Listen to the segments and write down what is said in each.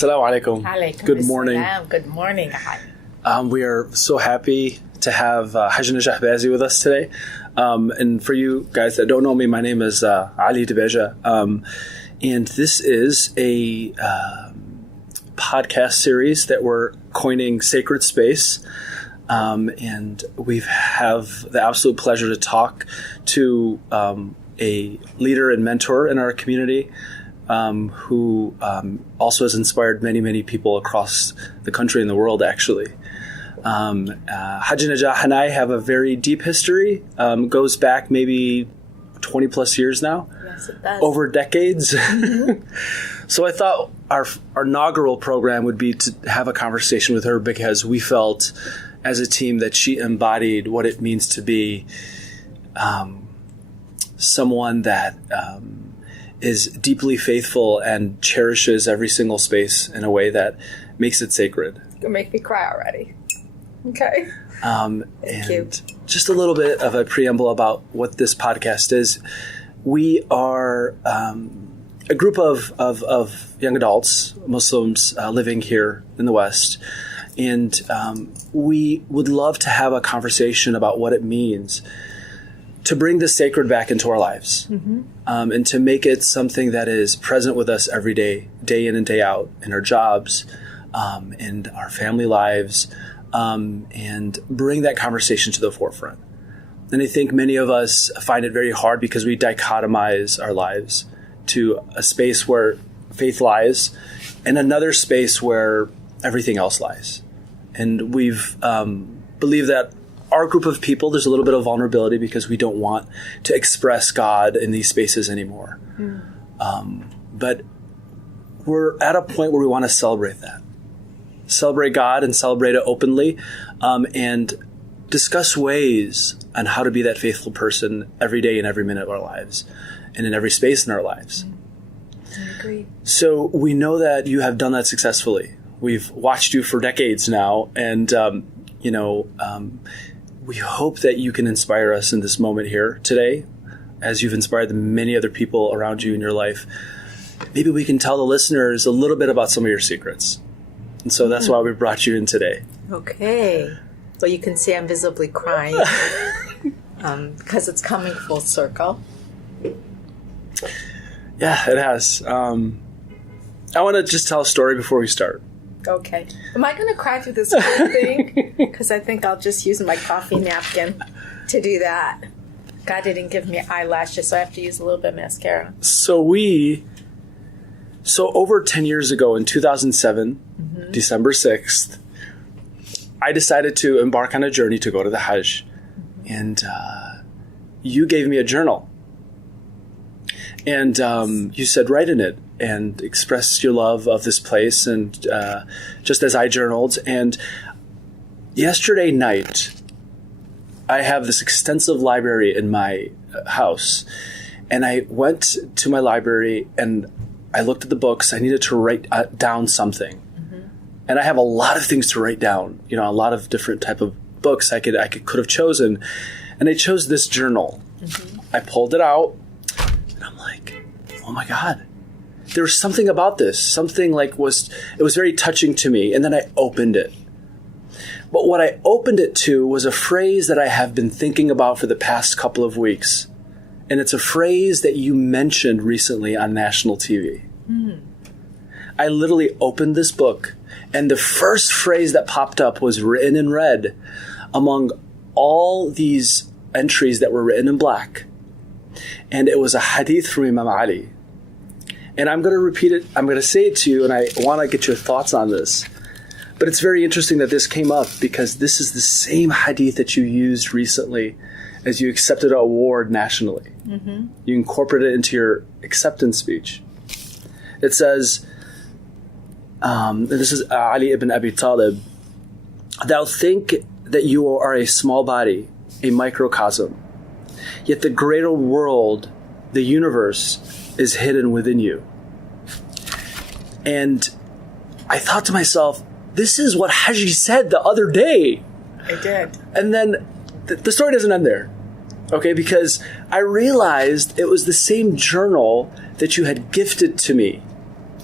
Assalamu alaikum. Good morning. Good morning. We are so happy to have Najah Bazzy with us today. And for you guys that don't know me, my name is Ali Debeja. And this is a podcast series that we're coining Sacred Space. And we have the absolute pleasure to talk to a leader and mentor in our community who also has inspired many, many people across the country and the world, actually. Haji Najah and I have a very deep history, goes back maybe 20 plus years now. Yes, it does. Over decades. Mm-hmm. So I thought our inaugural program would be to have a conversation with her because we felt as a team that she embodied what it means to be someone that is deeply faithful and cherishes every single space in a way that makes it sacred. You'll make me cry already. Okay. And just a little bit of a preamble about what this podcast is. We are a group of young adults, Muslims living here in the West. And we would love to have a conversation about what it means to bring the sacred back into our lives, mm-hmm. And to make it something that is present with us every day, day in and day out, in our jobs, in our family lives, and bring that conversation to the forefront. And I think many of us find it very hard because we dichotomize our lives to a space where faith lies and another space where everything else lies. And we've believed that our group of people, there's a little bit of vulnerability because we don't want to express God in these spaces anymore. But we're at a point where we want to celebrate that. Celebrate God and celebrate it openly, and discuss ways on how to be that faithful person every day and every minute of our lives and in every space in our lives. I agree. So we know that you have done that successfully. We've watched you for decades now, and we hope that you can inspire us in this moment here today, as you've inspired the many other people around you in your life. Maybe we can tell the listeners a little bit about some of your secrets. And so that's why we brought you in today. Okay. Well, you can see I'm visibly crying because it's coming full circle. Yeah, it has. I want to just tell a story before we start. Okay. Am I going to cry through this whole thing? Because I think I'll just use my coffee napkin to do that. God didn't give me eyelashes, so I have to use a little bit of mascara. So over 10 years ago in 2007, mm-hmm. December 6th, I decided to embark on a journey to go to the Hajj. And you gave me a journal. And you said, write in it and express your love of this place. And just as I journaled. And yesterday night, I have this extensive library in my house. And I went to my library and I looked at the books. I needed to write down something. Mm-hmm. And I have a lot of things to write down, a lot of different type of books I could have chosen. And I chose this journal. Mm-hmm. I pulled it out. And I'm like, oh my God, there was something about this. Something it was very touching to me. And then I opened it. But what I opened it to was a phrase that I have been thinking about for the past couple of weeks. And it's a phrase that you mentioned recently on national TV. Mm. I literally opened this book, and the first phrase that popped up was written in red among all these entries that were written in black. And it was a hadith from Imam Ali. And I'm going to repeat it. I'm going to say it to you, and I want to get your thoughts on this. But it's very interesting that this came up because this is the same hadith that you used recently as you accepted an award nationally. Mm-hmm. You incorporated it into your acceptance speech. It says, this is Ali ibn Abi Talib, "Thou think that you are a small body, a microcosm, yet the greater world, the universe, is hidden within you." And I thought to myself, this is what Haji said the other day. I did. And then the story doesn't end there, okay? Because I realized it was the same journal that you had gifted to me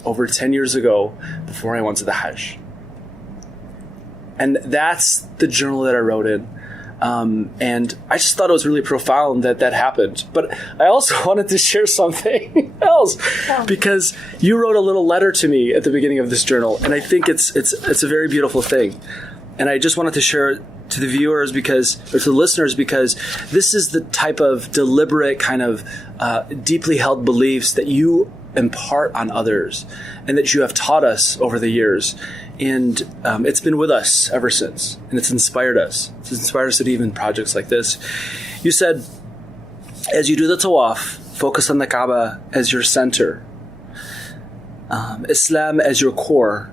over 10 years ago before I went to the Hajj. And that's the journal that I wrote in. And I just thought it was really profound that happened. But I also wanted to share something else because you wrote a little letter to me at the beginning of this journal, and I think it's a very beautiful thing. And I just wanted to share it to the viewers or to the listeners, because this is the type of deliberate kind of deeply held beliefs that you impart on others and that you have taught us over the years. And it's been with us ever since, and it's inspired us. It's inspired us to do even projects like this. You said, as you do the tawaf, focus on the Kaaba as your center, Islam as your core.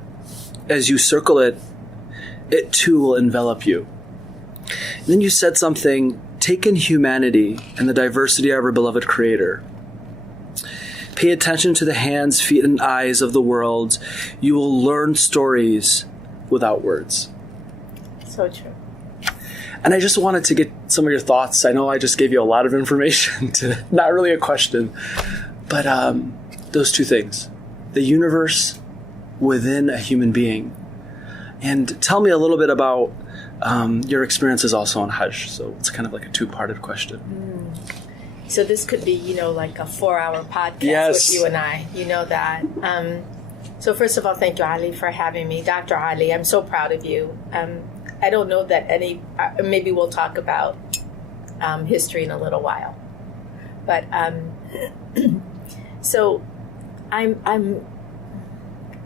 As you circle it, it too will envelop you. And then you said something, take in humanity and the diversity of our beloved Creator. Pay attention to the hands, feet, and eyes of the world. You will learn stories without words. So true. And I just wanted to get some of your thoughts. I know I just gave you a lot of information, not really a question, but those two things, the universe within a human being. And tell me a little bit about your experiences also on Hajj. So it's kind of like a two-parted question. So this could be, like a 4-hour podcast with you and I. You know that. So first of all, thank you, Ali, for having me. Dr. Ali, I'm so proud of you. I don't know that maybe we'll talk about history in a little while. But so I'm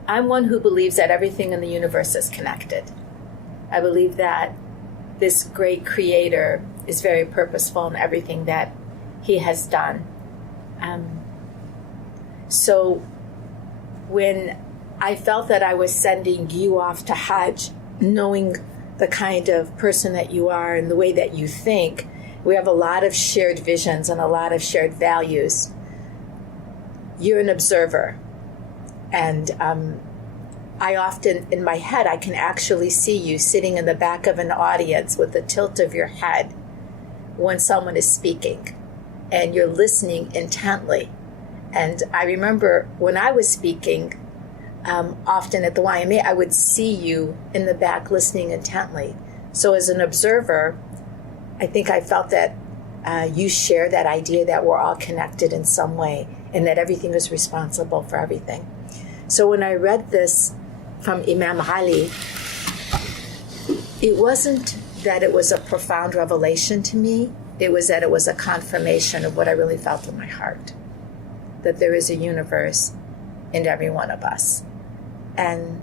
one who believes that everything in the universe is connected. I believe that this great creator is very purposeful in everything that he has done. So when I felt that I was sending you off to Hajj, knowing the kind of person that you are and the way that you think, we have a lot of shared visions and a lot of shared values. You're an observer. And I often, in my head, I can actually see you sitting in the back of an audience with the tilt of your head when someone is speaking. And you're listening intently. And I remember when I was speaking, often at the YMA, I would see you in the back listening intently. So as an observer, I think I felt that you share that idea that we're all connected in some way and that everything is responsible for everything. So when I read this from Imam Ali, it wasn't that it was a profound revelation to me. It was that it was a confirmation of what I really felt in my heart, that there is a universe in every one of us. And,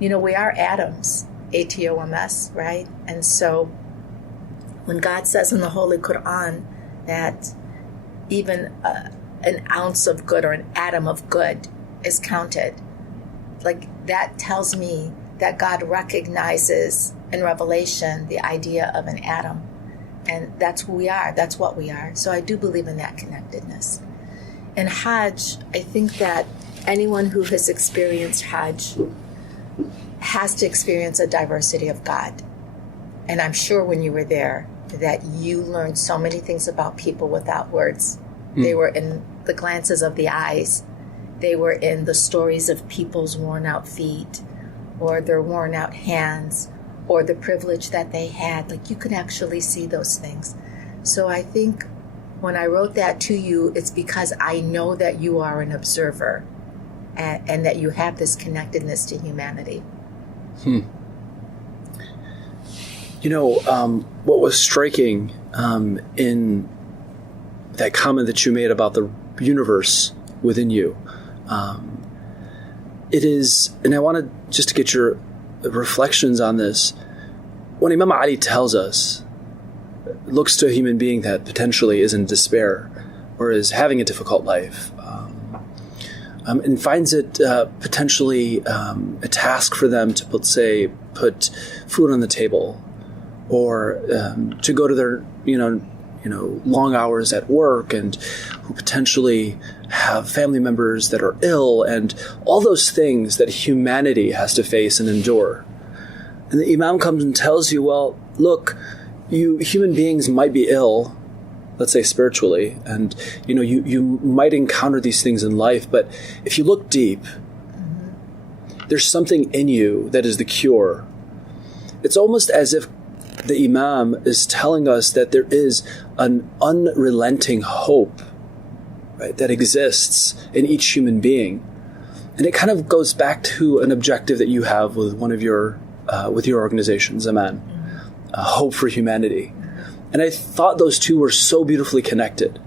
we are atoms, ATOMS, right? And so when God says in the Holy Quran that even an ounce of good or an atom of good is counted, like that tells me that God recognizes in Revelation the idea of an atom. And that's who we are. That's what we are. So I do believe in that connectedness. In Hajj, I think that anyone who has experienced Hajj has to experience a diversity of God. And I'm sure when you were there that you learned so many things about people without words. They were in the glances of the eyes. They were in the stories of people's worn out feet or their worn out hands, or the privilege that they had. Like, you could actually see those things. So I think when I wrote that to you, it's because I know that you are an observer and that you have this connectedness to humanity. What was striking in that comment that you made about the universe within you, it is, and I wanted just to get your reflections on this. When Imam Ali tells us, looks to a human being that potentially is in despair or is having a difficult life, and finds it potentially a task for them to put food on the table, or to go to their long hours at work, and who potentially have family members that are ill, and all those things that humanity has to face and endure. And the Imam comes and tells you, well, look, you human beings might be ill, let's say spiritually, and you might encounter these things in life, but if you look deep, there's something in you that is the cure. It's almost as if the Imam is telling us that there is an unrelenting hope, right, that exists in each human being. And it kind of goes back to an objective that you have with one of your organizations, Zaman, Hope for Humanity. And I thought those two were so beautifully connected,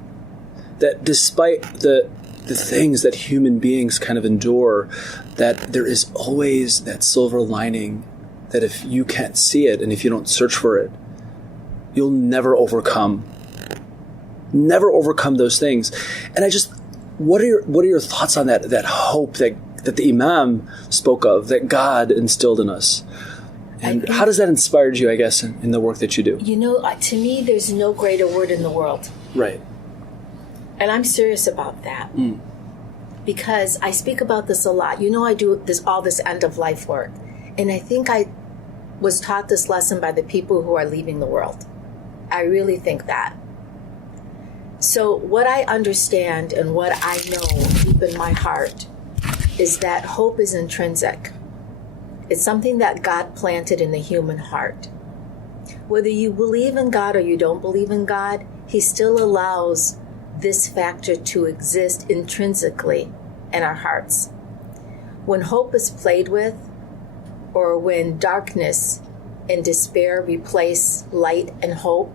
that despite the things that human beings kind of endure, that there is always that silver lining, that if you can't see it and if you don't search for it, you'll never overcome those things. And what are your thoughts on that hope that the Imam spoke of, that God instilled in us? And how does that inspire you, I guess, in the work that you do? To me, there's no greater word in the world. Right. And I'm serious about that. Because I speak about this a lot. I do all this end-of-life work. And I think I was taught this lesson by the people who are leaving the world. I really think that. So what I understand and what I know deep in my heart is that hope is intrinsic. It's something that God planted in the human heart. Whether you believe in God or you don't believe in God, He still allows this factor to exist intrinsically in our hearts. When hope is played with, or when darkness and despair replace light and hope,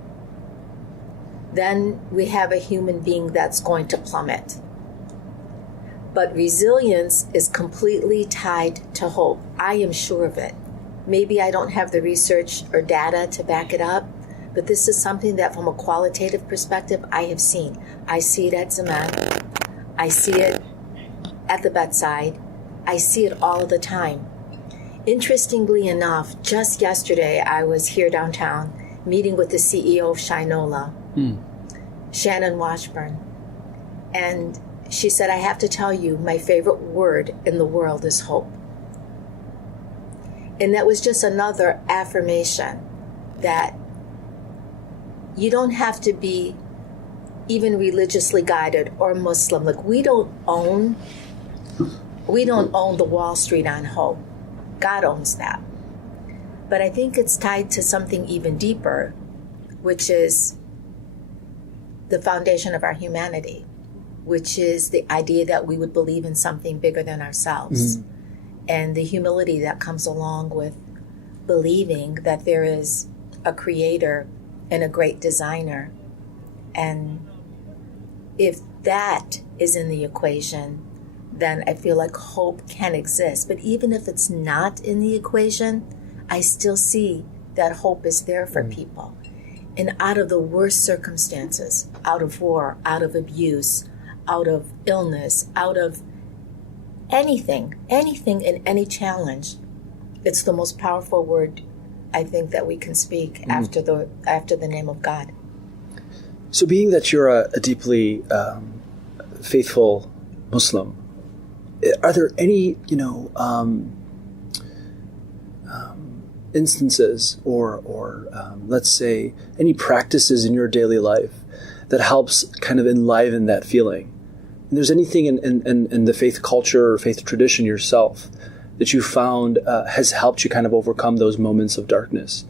then we have a human being that's going to plummet. But resilience is completely tied to hope. I am sure of it. Maybe I don't have the research or data to back it up, but this is something that from a qualitative perspective I have seen. I see it at Zaman. I see it at the bedside. I see it all the time. Interestingly enough, just yesterday I was here downtown meeting with the CEO of Shinola, Shannon Washburn. And she said, I have to tell you, my favorite word in the world is hope. And that was just another affirmation that you don't have to be even religiously guided or Muslim. Like we don't own the Wall Street on hope. God owns that. But I think it's tied to something even deeper, which is the foundation of our humanity, which is the idea that we would believe in something bigger than ourselves. And the humility that comes along with believing that there is a creator and a great designer. And if that is in the equation, then I feel like hope can exist. But even if it's not in the equation, I still see that hope is there for people. And out of the worst circumstances, out of war, out of abuse, out of illness, out of anything and any challenge, it's the most powerful word I think that we can speak after the name of God. So being that you're a deeply faithful Muslim, are there any, instances or let's say any practices in your daily life that helps kind of enliven that feeling? And there's anything in the faith culture or faith tradition yourself that you found has helped you kind of overcome those moments of darkness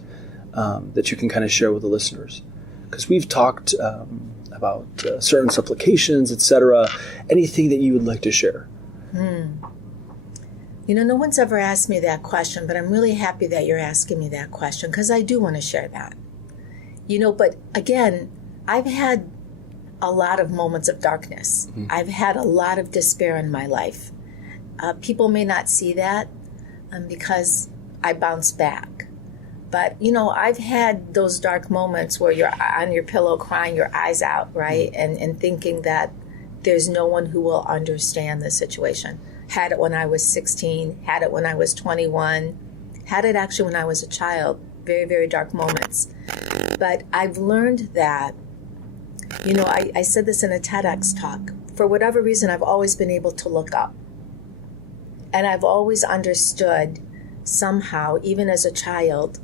that you can kind of share with the listeners? Because we've talked about certain supplications, etc. Anything that you would like to share? No one's ever asked me that question, but I'm really happy that you're asking me that question because I do want to share that. But again, I've had a lot of moments of darkness. I've had a lot of despair in my life. People may not see that because I bounce back. But, I've had those dark moments where you're on your pillow crying your eyes out, right? And thinking that there's no one who will understand the situation. Had it when I was 16, had it when I was 21, had it actually when I was a child. Very, very dark moments. But I've learned that, I said this in a TEDx talk. For whatever reason, I've always been able to look up. And I've always understood somehow, even as a child,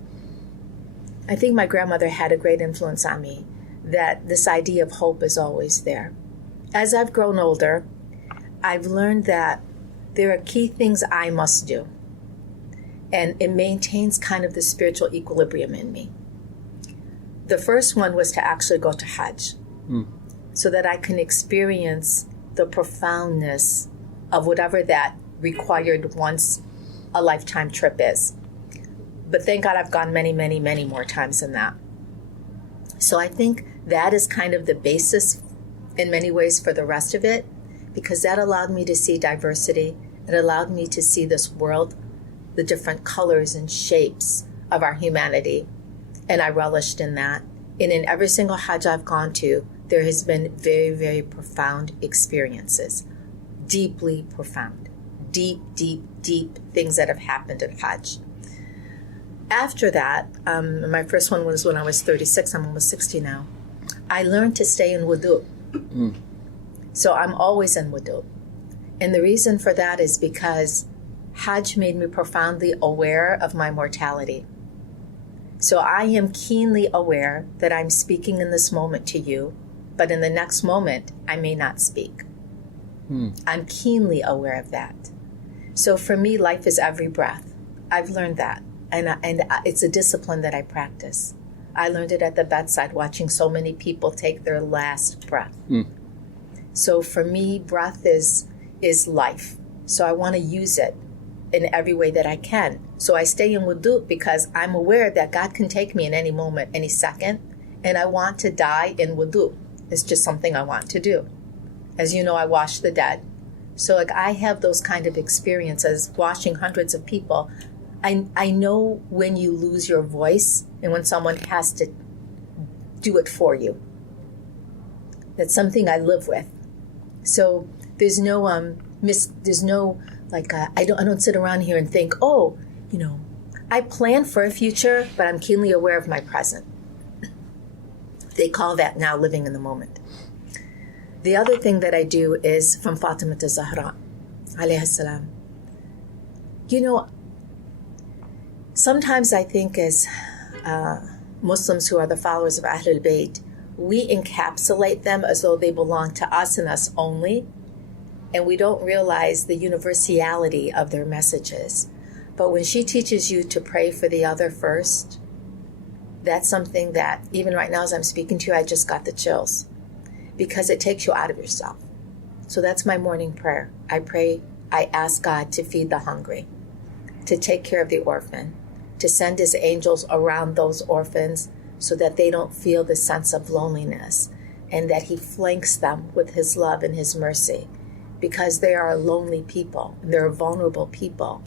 I think my grandmother had a great influence on me, that this idea of hope is always there. As I've grown older, I've learned that there are key things I must do, and it maintains kind of the spiritual equilibrium in me. The first one was to actually go to Hajj, so that I can experience the profoundness of whatever that required once a lifetime trip is. But thank God I've gone many, many, many more times than that. So I think that is kind of the basis in many ways for the rest of it, because that allowed me to see diversity. It allowed me to see this world, the different colors and shapes of our humanity. And I relished in that. And in every single Hajj I've gone to, there has been very, very profound experiences. Deeply profound. Deep, deep, deep things that have happened at Hajj. After that, my first one was when I was 36. I'm almost 60 now. I learned to stay in wudu. So I'm always in wudu. And the reason for that is because Hajj made me profoundly aware of my mortality. So I am keenly aware that I'm speaking in this moment to you, but in the next moment, I may not speak. I'm keenly aware of that. So for me, life is every breath. I've learned that. And it's a discipline that I practice. I learned it at the bedside, watching so many people take their last breath. So for me, breath is life. So I want to use it in every way that I can. So I stay in wudu because I'm aware that God can take me in any moment, any second, and I want to die in wudu. It's just something I want to do. As you know, I wash the dead. So like I have those kind of experiences washing hundreds of people. I know when you lose your voice and when someone has to do it for you. That's something I live with. So there's no I don't sit around here and think, I plan for a future, but I'm keenly aware of my present. They call that now living in the moment. The other thing that I do is from Fatima to Zahra, alayhi salam. Sometimes I think as Muslims who are the followers of Ahlul Bayt, we encapsulate them as though they belong to us and us only, and we don't realize the universality of their messages. But when she teaches you to pray for the other first, that's something that even right now as I'm speaking to you, I just got the chills, because it takes you out of yourself. So that's my morning prayer. I pray, I ask God to feed the hungry, to take care of the orphan, to send his angels around those orphans so that they don't feel the sense of loneliness, and that he flanks them with his love and his mercy, because they are lonely people, and they're vulnerable people,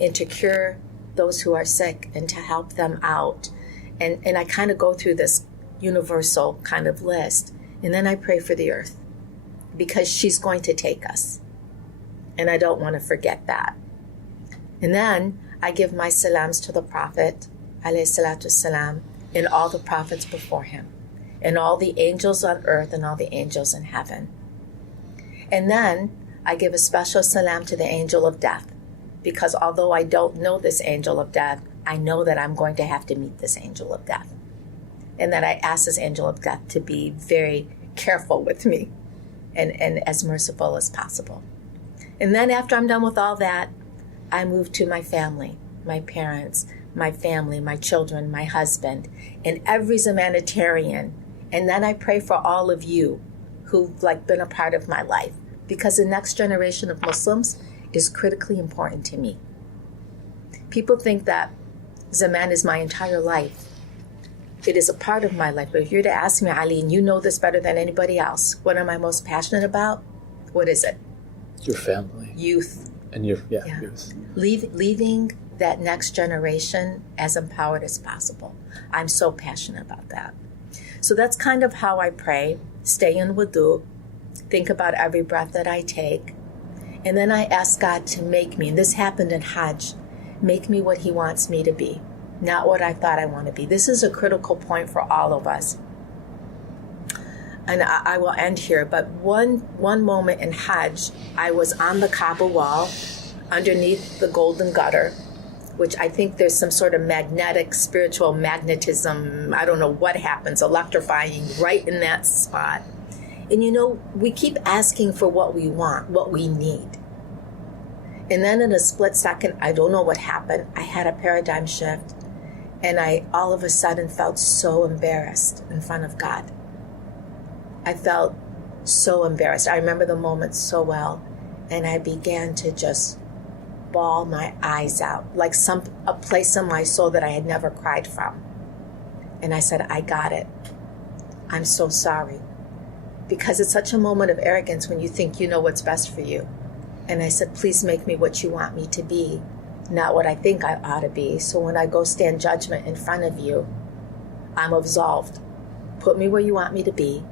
and to cure those who are sick and to help them out. And I kind of go through this universal kind of list. And then I pray for the earth, because she's going to take us. And I don't want to forget that. And then I give my salams to the Prophet, alayhi salatu salam, and all the prophets before him, and all the angels on earth and all the angels in heaven. And then I give a special salam to the angel of death, because although I don't know this angel of death, I know that I'm going to have to meet this angel of death. And that I ask this angel of death to be very careful with me and as merciful as possible. And then after I'm done with all that, I move to my family, my parents, my family, my children, my husband, and every humanitarian. And then I pray for all of you who've been a part of my life, because the next generation of Muslims is critically important to me. People think that Zaman is my entire life. It is a part of my life. But if you're to ask me, Ali, and you know this better than anybody else, what am I most passionate about? What is it? Your family. Youth. And youth. Leaving that next generation as empowered as possible. I'm so passionate about that. So that's kind of how I pray. Stay in wudu. Think about every breath that I take. And then I ask God to make me, and this happened in Hajj, make me what he wants me to be, not what I thought I want to be. This is a critical point for all of us. And I will end here, but one moment in Hajj, I was on the Kaaba wall, underneath the golden gutter, which I think there's some sort of magnetic, spiritual magnetism. I don't know what happens, electrifying right in that spot. And we keep asking for what we want, what we need. And then in a split second, I don't know what happened. I had a paradigm shift, and I all of a sudden felt so embarrassed in front of God. I felt so embarrassed. I remember the moment so well, and I began to just bawl my eyes out, like a place in my soul that I had never cried from. And I said, I got it. I'm so sorry. Because it's such a moment of arrogance when you think you know what's best for you. And I said, please make me what you want me to be, not what I think I ought to be. So when I go stand judgment in front of you, I'm absolved. Put me where you want me to be.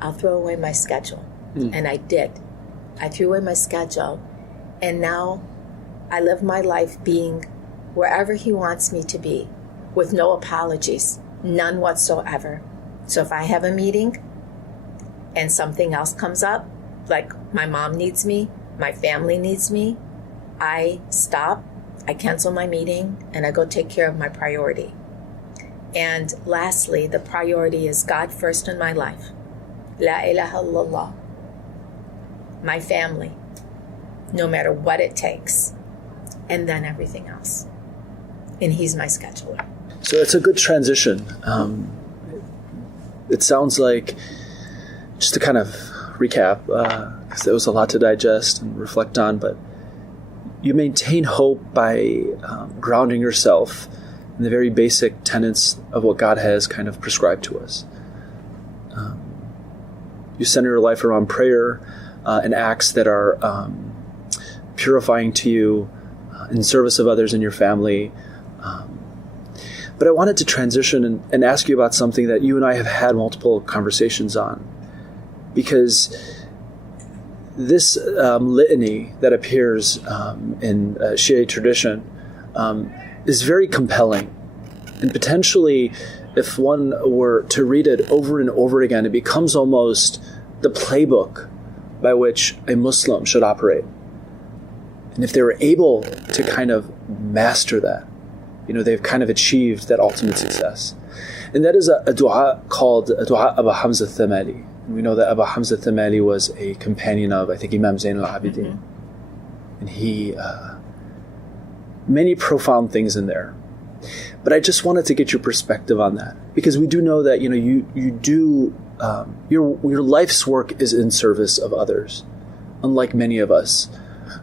I'll throw away my schedule. And I did. I threw away my schedule. And now I live my life being wherever he wants me to be, with no apologies, none whatsoever. So if I have a meeting and something else comes up, like my mom needs me, my family needs me, I stop, I cancel my meeting, and I go take care of my priority. And lastly, the priority is God first in my life. La ilaha illallah. My family, no matter what it takes. And then everything else. And he's my scheduler. So it's a good transition. It sounds like, just to kind of recap, because there was a lot to digest and reflect on, but you maintain hope by grounding yourself in the very basic tenets of what God has kind of prescribed to us. You center your life around prayer and acts that are purifying to you, in service of others in your family. But I wanted to transition and ask you about something that you and I have had multiple conversations on. Because this litany that appears in Shia tradition is very compelling. And potentially, if one were to read it over and over again, it becomes almost the playbook by which a Muslim should operate. And if they were able to kind of master that, they've kind of achieved that ultimate success. And that is a dua called Dua Abu Hamza Thamali. And we know that Abu Hamza Thamali was a companion of, I think, Imam Zain al-Abidin. And he, many profound things in there. But I just wanted to get your perspective on that. Because we do know that, you do, your life's work is in service of others. Unlike many of us,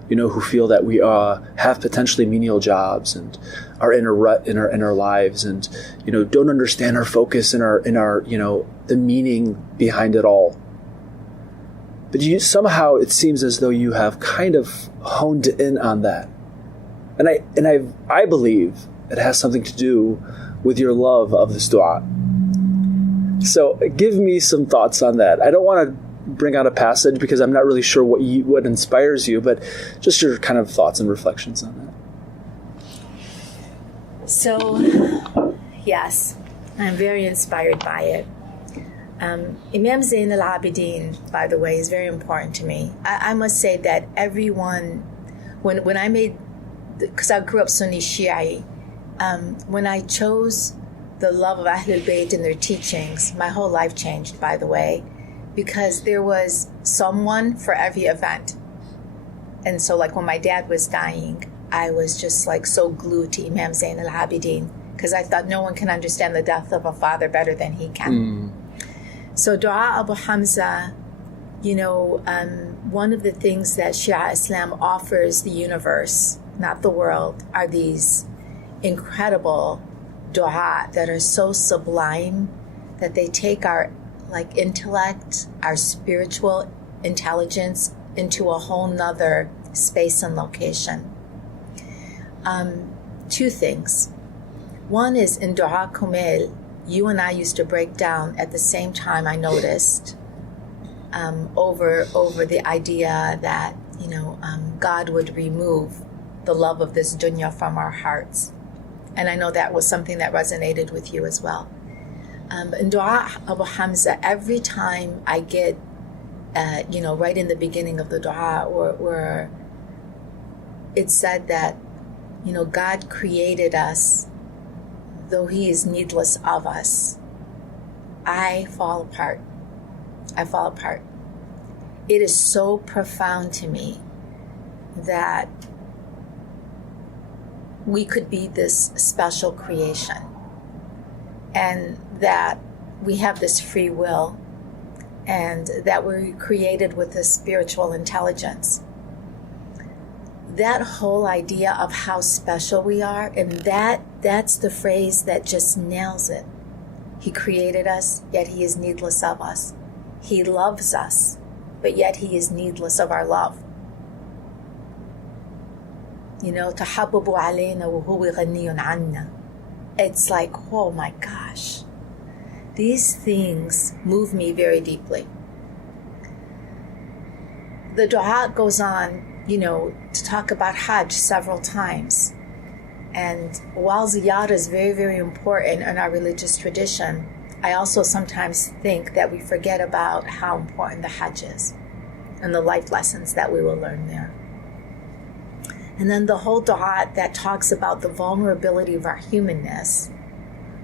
who feel that we have potentially menial jobs and are in a rut in our lives, and don't understand our focus and our the meaning behind it all. But somehow it seems as though you have kind of honed in on that, and I believe it has something to do with your love of this dua. So give me some thoughts on that. I don't want to bring out a passage because I'm not really sure what inspires you, but just your kind of thoughts and reflections on that. So, yes, I'm very inspired by it. Imam Zain al-Abidin, by the way, is very important to me. I must say that everyone, when I made, because I grew up Sunni Shia, when I chose the love of Ahlul Bayt and their teachings, my whole life changed, by the way, because there was someone for every event. And so like when my dad was dying, I was just like so glued to Imam Zain al-Abidin, because I thought no one can understand the death of a father better than he can. So Dua Abu Hamza, one of the things that Shia Islam offers the universe, not the world, are these incredible dua that are so sublime that they take our intellect, our spiritual intelligence into a whole nother space and location. Two things. One is in Dua Kumail, you and I used to break down at the same time, I noticed, over the idea that, God would remove the love of this dunya from our hearts. And I know that was something that resonated with you as well. In Dua Abu Hamza, every time I get, right in the beginning of the dua, where it's said that God created us, though he is needless of us. I fall apart. I fall apart. It is so profound to me that we could be this special creation and that we have this free will and that we're created with this spiritual intelligence. That whole idea of how special we are, and that's the phrase that just nails it. He created us, yet he is needless of us. He loves us, but yet he is needless of our love. تحبب علينا وهو غني عنا. It's like, oh my gosh. These things move me very deeply. The dua goes on, to talk about Hajj several times. And while ziyarah is very, very important in our religious tradition, I also sometimes think that we forget about how important the Hajj is and the life lessons that we will learn there. And then the whole dua that talks about the vulnerability of our humanness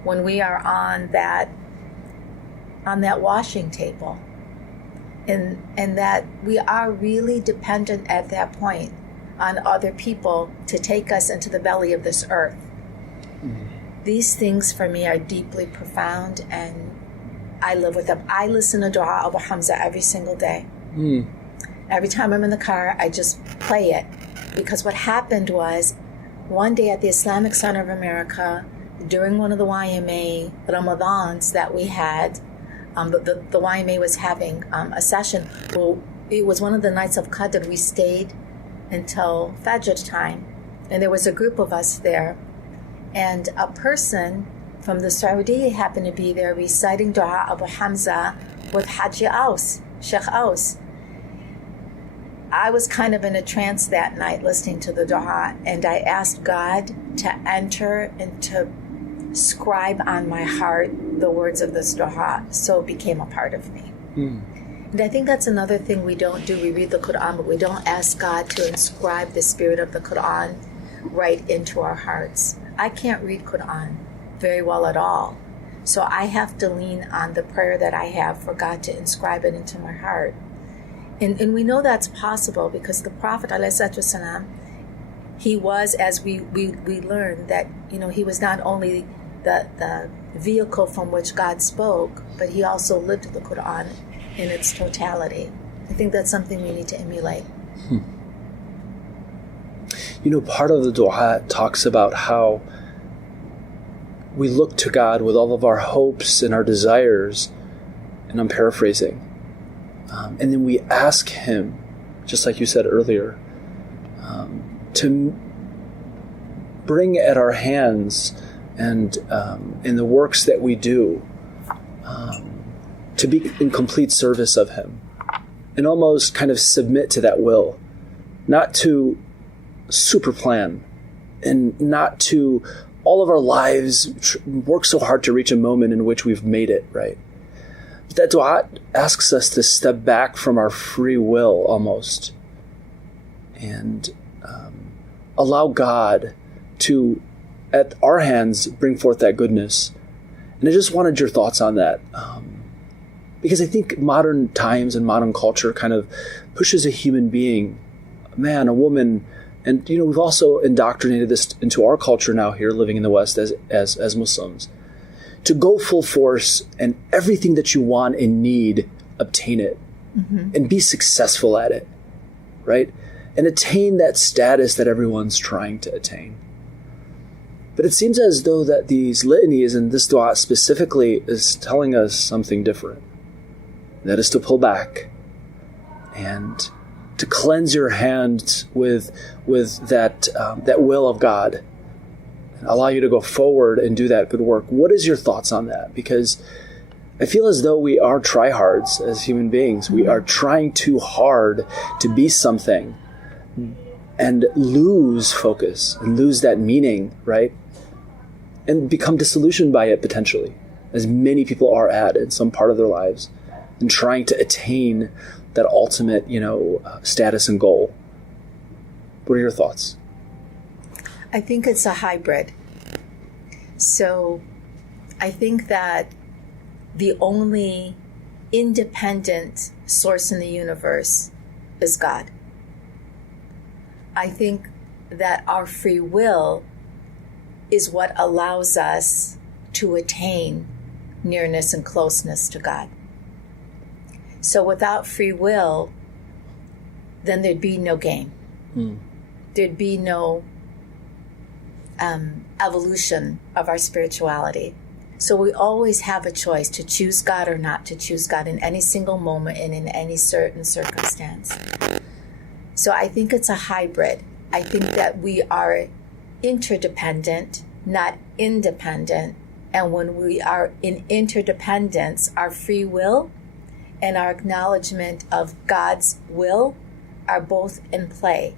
when we are on that washing table. And that we are really dependent at that point on other people to take us into the belly of this earth. Mm-hmm. These things for me are deeply profound, and I live with them. I listen to Dua Abu Hamza every single day. Mm. Every time I'm in the car, I just play it. Because what happened was, one day at the Islamic Center of America, during one of the YMA Ramadans that we had, the YMA was having a session. Well, it was one of the nights of Qadr. We stayed until Fajr time, and there was a group of us there, and a person from the Saudi happened to be there reciting Dua Abu Hamza with Haji Aus, Sheikh Aus. I was kind of in a trance that night listening to the Dua, and I asked God to enter and to scribe on my heart the words of this dua, so it became a part of me. And I think that's another thing we don't do. We read the Quran, but we don't ask God to inscribe the spirit of the Quran right into our hearts. I can't read Quran very well at all, so I have to lean on the prayer that I have for God to inscribe it into my heart. And we know that's possible because the Prophet ﷺ, he was, as we learned, that he was not only the vehicle from which God spoke, but he also lived the Quran in its totality. I think that's something we need to emulate. Part of the dua talks about how we look to God with all of our hopes and our desires, and I'm paraphrasing, and then we ask him, just like you said earlier, to bring at our hands and in the works that we do, to be in complete service of him and almost kind of submit to that will, not to super plan and not to all of our lives work so hard to reach a moment in which we've made it, right? But that dua asks us to step back from our free will almost and allow God to, at our hands, bring forth that goodness. And I just wanted your thoughts on that. Because I think modern times and modern culture kind of pushes a human being, a man, a woman, and we've also indoctrinated this into our culture now here, living in the West as Muslims, to go full force and everything that you want and need, obtain it, and be successful at it, right? And attain that status that everyone's trying to attain. But it seems as though that these litanies and this dua specifically is telling us something different. That is to pull back and to cleanse your hand with that will of God, and allow you to go forward and do that good work. What is your thoughts on that? Because I feel as though we are tryhards as human beings. We are trying too hard to be something and lose focus and lose that meaning, right? And become disillusioned by it potentially, as many people are at in some part of their lives, and trying to attain that ultimate, status and goal. What are your thoughts? I think it's a hybrid. So I think that the only independent source in the universe is God. I think that our free will is what allows us to attain nearness and closeness to God. So without free will, then there'd be no game. There'd be no evolution of our spirituality. So we always have a choice to choose God or not to choose God in any single moment and in any certain circumstance. So I think it's a hybrid. I think that we are interdependent, not independent. And when we are in interdependence, our free will and our acknowledgement of God's will are both in play.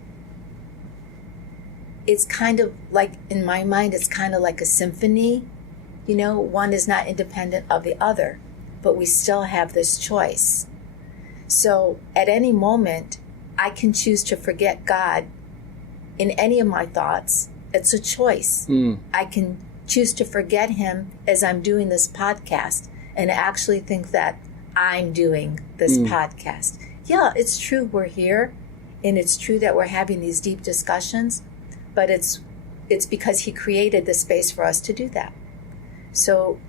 It's kind of like, in my mind, it's kind of like a symphony. You know, one is not independent of the other, but we still have this choice. So at any moment, I can choose to forget God in any of my thoughts. It's a choice. I can choose to forget him as I'm doing this podcast and actually think that I'm doing this podcast. Yeah, it's true we're here, and it's true that we're having these deep discussions, but it's because he created the space for us to do that. So,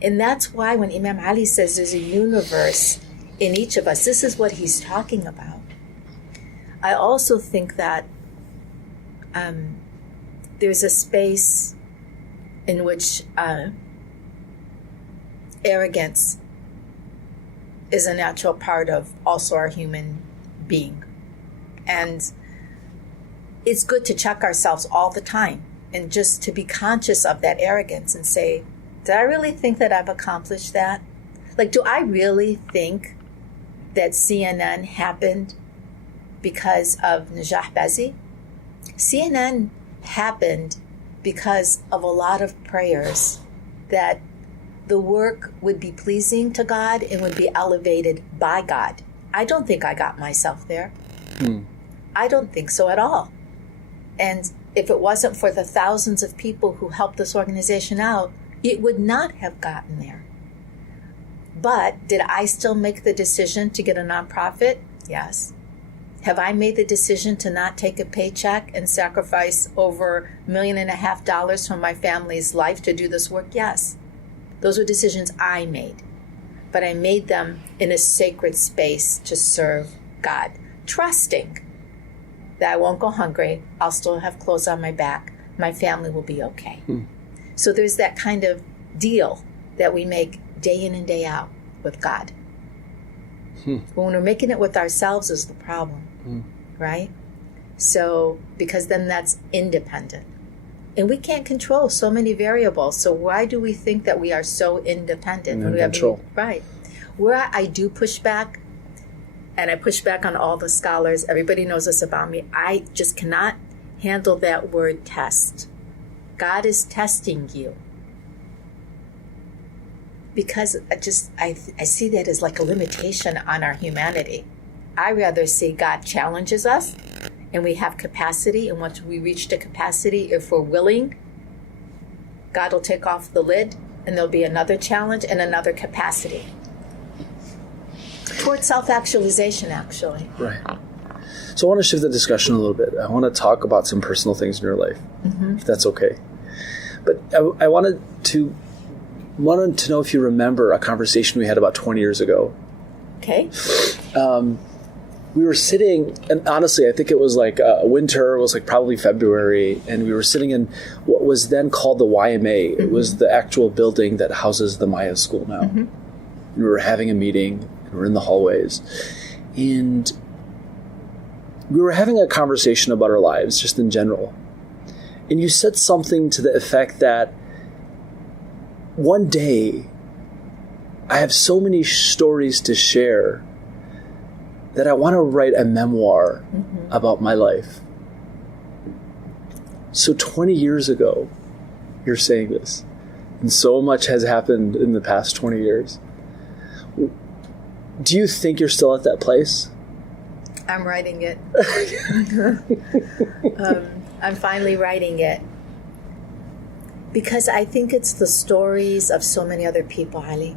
and that's why when Imam Ali says there's a universe in each of us, this is what he's talking about. I also think that there's a space in which arrogance is a natural part of also our human being. And it's good to check ourselves all the time and just to be conscious of that arrogance and say, did I really think that I've accomplished that? Like, do I really think that CNN happened because of Najah Bazzy? CNN happened because of a lot of prayers that the work would be pleasing to God and would be elevated by God. I don't think I got myself there. I don't think so at all. And if it wasn't for the thousands of people who helped this organization out, it would not have gotten there. But did I still make the decision to get a nonprofit? Yes. Have I made the decision to not take a paycheck and sacrifice over $1.5 million from my family's life to do this work? Yes. Those were decisions I made. But I made them in a sacred space to serve God, trusting that I won't go hungry, I'll still have clothes on my back, my family will be okay. So there's that kind of deal that we make day in and day out with God. But when we're making it with ourselves is the problem, right? So, because then that's independent. And we can't control so many variables. So why do we think that we are so independent? And control. Right. Where I do push back, and I push back on all the scholars, everybody knows this about me, I just cannot handle that word test. God is testing you. Because I see that as like a limitation on our humanity. I rather see God challenges us, and we have capacity, and once we reach the capacity, if we're willing, God will take off the lid, and there'll be another challenge and another capacity. Towards self-actualization, actually. Right. So I want to shift the discussion a little bit. I want to talk about some personal things in your life, if that's okay. But I wanted to know if you remember a conversation we had about 20 years ago. Okay. We were sitting, and honestly, I think it was like winter, it was like probably February, and we were sitting in what was then called the YMA. It was the actual building that houses the Maya School now. And we were having a meeting, and we were in the hallways, and we were having a conversation about our lives, just in general. And you said something to the effect that one day I have so many stories to share that I want to write a memoir about my life. So 20 years ago, you're saying this, and so much has happened in the past 20 years. Do you think you're still at that place? I'm writing it. I'm finally writing it. Because I think it's the stories of so many other people, Ali.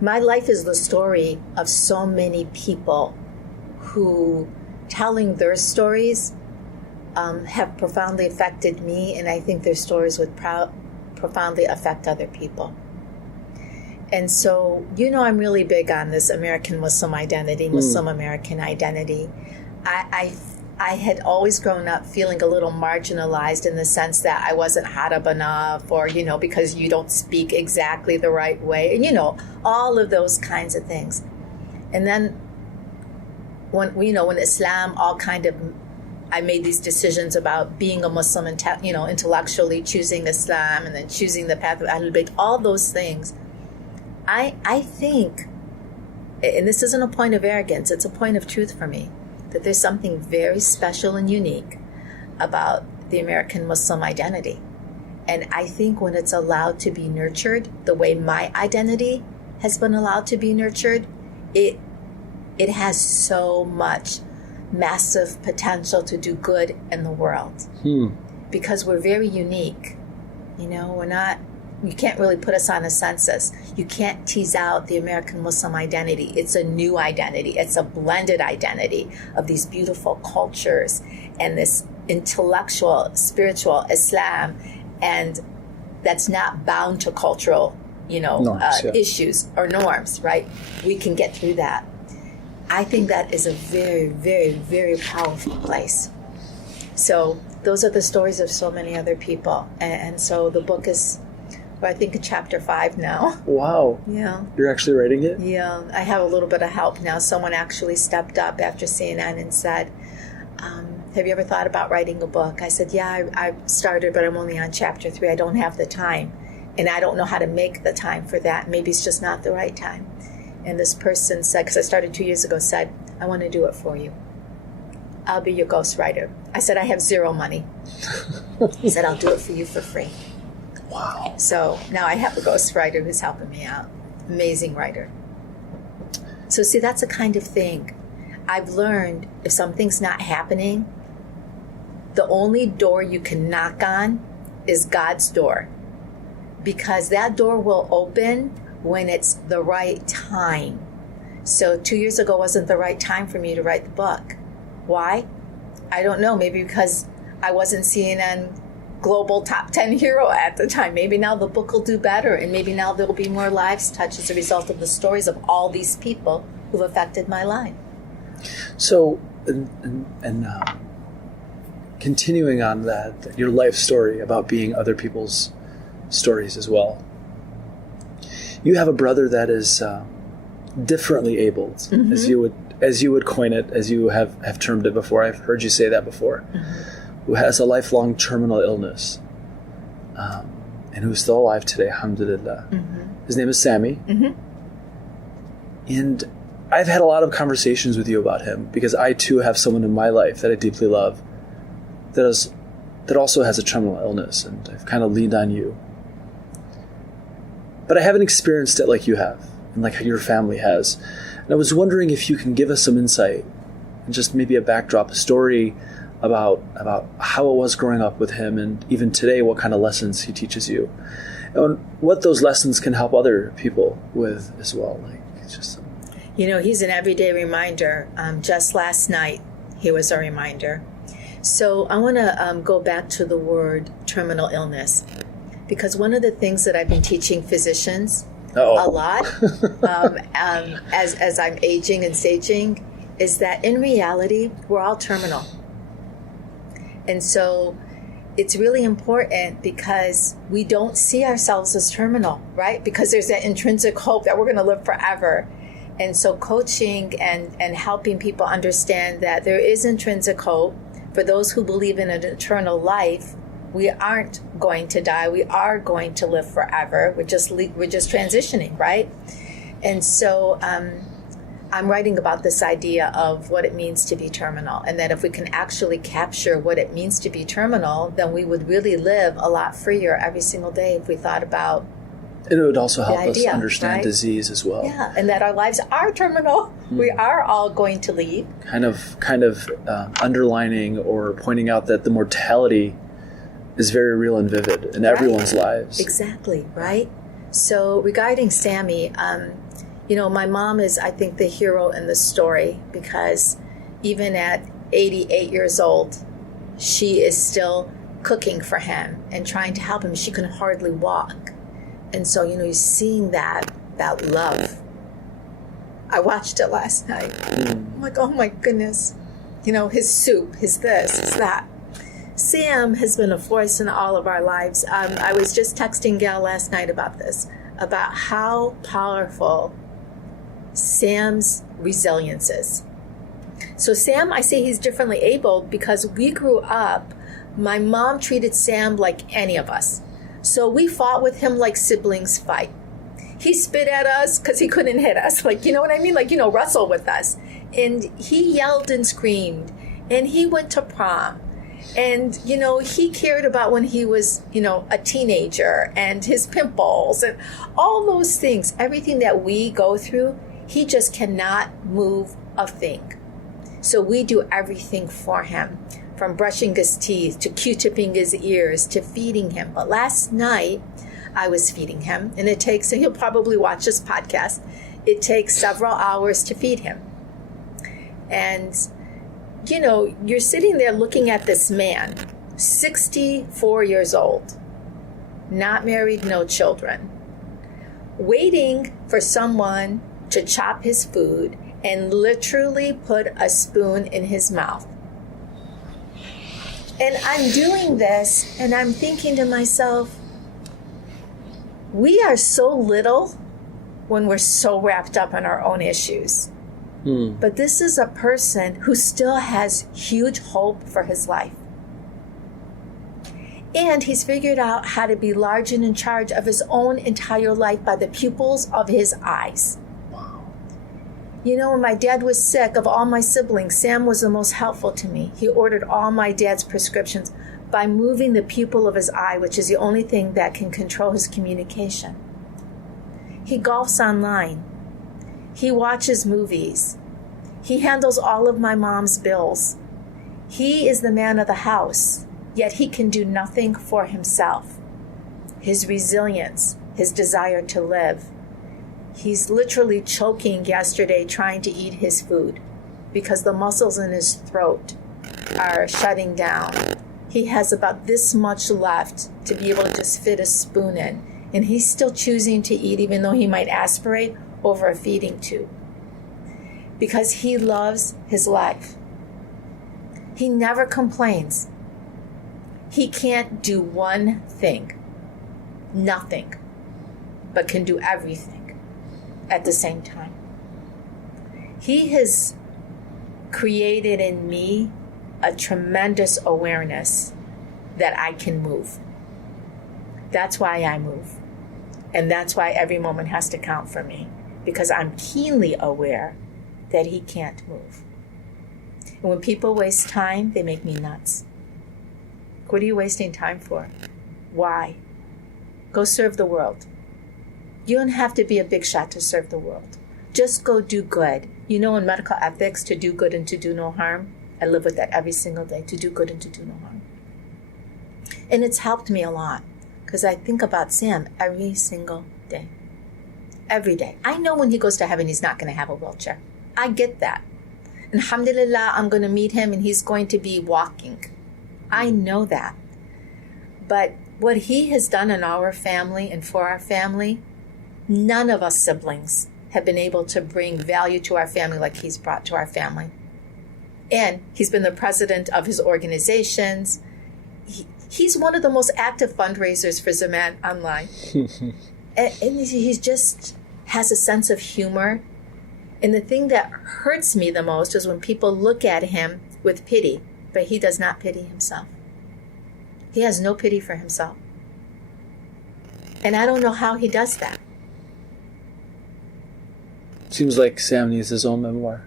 My life is the story of so many people who, telling their stories, have profoundly affected me, and I think their stories would profoundly affect other people. And so, I'm really big on this American Muslim identity, Muslim American identity. I had always grown up feeling a little marginalized in the sense that I wasn't Arab enough, or, because you don't speak exactly the right way, and, all of those kinds of things. And then when Islam I made these decisions about being a Muslim and, intellectually choosing Islam and then choosing the path of Ahlul Bayt, all those things. I think, and this isn't a point of arrogance, it's a point of truth for me, that there's something very special and unique about the American Muslim identity. And I think when it's allowed to be nurtured the way my identity has been allowed to be nurtured, it has so much massive potential to do good in the world. Because we're very unique. You can't really put us on a census. You can't tease out the American Muslim identity. It's a new identity. It's a blended identity of these beautiful cultures and this intellectual, spiritual Islam, and that's not bound to cultural, norms, issues or norms, right? We can get through that. I think that is a very, very, very powerful place. So those are the stories of so many other people. And so the book is, I think, in chapter 5 now. Wow. Yeah. You're actually writing it? Yeah. I have a little bit of help now. Someone actually stepped up after CNN and said, have you ever thought about writing a book? I said, yeah, I started, but I'm only on chapter 3. I don't have the time. And I don't know how to make the time for that. Maybe it's just not the right time. And this person said, because I started 2 years ago, said, I want to do it for you. I'll be your ghostwriter. I said, I have zero money. He said, I'll do it for you for free. Wow. So now I have a ghostwriter who's helping me out. Amazing writer. So see, that's the kind of thing. I've learned if something's not happening, the only door you can knock on is God's door. Because that door will open when it's the right time. So 2 years ago wasn't the right time for me to write the book. Why? I don't know. Maybe because I wasn't CNN global top 10 hero at the time. Maybe now the book will do better, and maybe now there will be more lives touched as a result of the stories of all these people who've affected my life. So, continuing on that, your life story about being other people's stories as well. You have a brother that is differently abled, mm-hmm. as you would coin it, as you have termed it before. I've heard you say that before. Mm-hmm. Who has a lifelong terminal illness, and who's still alive today, alhamdulillah. Mm-hmm. His name is Sammy. Mm-hmm. And I've had a lot of conversations with you about him because I too have someone in my life that I deeply love that also has a terminal illness, and I've kind of leaned on you. But I haven't experienced it like you have, and like your family has. And I was wondering if you can give us some insight and just maybe a backdrop, a story about how it was growing up with him, and even today, what kind of lessons he teaches you, and what those lessons can help other people with as well. Like, it's just, he's an everyday reminder. Just last night, he was a reminder. So I want to go back to the word terminal illness, because one of the things that I've been teaching physicians a lot as I'm aging and saging is that in reality, we're all terminal. And so it's really important because we don't see ourselves as terminal, right? Because there's that intrinsic hope that we're going to live forever. And so coaching and helping people understand that there is intrinsic hope for those who believe in an eternal life. We aren't going to die. We are going to live forever. We're just transitioning, right? And so I'm writing about this idea of what it means to be terminal, and that if we can actually capture what it means to be terminal, then we would really live a lot freer every single day if we thought about And it would also help us idea, understand right? disease as well. Yeah, and that our lives are terminal. We are all going to leave. Kind of underlining or pointing out that the mortality is very real and vivid in everyone's lives. Exactly, right? So regarding Sammy, my mom is, I think, the hero in the story, because even at 88 years old, she is still cooking for him and trying to help him. She can hardly walk. And so, you're seeing that love. I watched it last night. I'm like, oh my goodness. His soup, his this, his that. Sam has been a force in all of our lives. I was just texting Gail last night about this, about how powerful Sam's resilience is. So Sam, I say he's differently abled because we grew up, my mom treated Sam like any of us. So we fought with him like siblings fight. He spit at us because he couldn't hit us. Like, you know what I mean? Like, wrestle with us. And he yelled and screamed. And he went to prom. And, he cared about when he was, a teenager and his pimples and all those things. Everything that we go through, he just cannot move a thing. So we do everything for him, from brushing his teeth to Q-tipping his ears to feeding him. But last night, I was feeding him, and it takes, and he'll probably watch this podcast, it takes several hours to feed him. And, you're sitting there looking at this man, 64 years old, not married, no children, waiting for someone to chop his food and literally put a spoon in his mouth. And I'm doing this, and I'm thinking to myself, we are so little when we're so wrapped up in our own issues. But this is a person who still has huge hope for his life. And he's figured out how to be large and in charge of his own entire life by the pupils of his eyes. When my dad was sick, of all my siblings, Sam was the most helpful to me. He ordered all my dad's prescriptions by moving the pupil of his eye, which is the only thing that can control his communication. He golfs online. He watches movies. He handles all of my mom's bills. He is the man of the house, yet he can do nothing for himself. His resilience, his desire to live. He's literally choking yesterday trying to eat his food because the muscles in his throat are shutting down. He has about this much left to be able to just fit a spoon in. And he's still choosing to eat even though he might aspirate over a feeding tube. Because he loves his life. He never complains. He can't do one thing. Nothing. But can do everything at the same time. He has created in me a tremendous awareness that I can move. That's why I move. And that's why every moment has to count for me, because I'm keenly aware that he can't move. And when people waste time, they make me nuts. What are you wasting time for? Why? Go serve the world. You don't have to be a big shot to serve the world. Just go do good. In medical ethics, to do good and to do no harm. I live with that every single day, to do good and to do no harm. And it's helped me a lot because I think about Sam every single day. Every day. I know when he goes to heaven, he's not going to have a wheelchair. I get that. And alhamdulillah, I'm going to meet him and he's going to be walking. I know that. But what he has done in our family and for our family, none of us siblings have been able to bring value to our family like he's brought to our family. And he's been the president of his organizations. He's one of the most active fundraisers for Zaman Online. and he just has a sense of humor. And the thing that hurts me the most is when people look at him with pity, but he does not pity himself. He has no pity for himself. And I don't know how he does that. Seems like Sam needs his own memoir.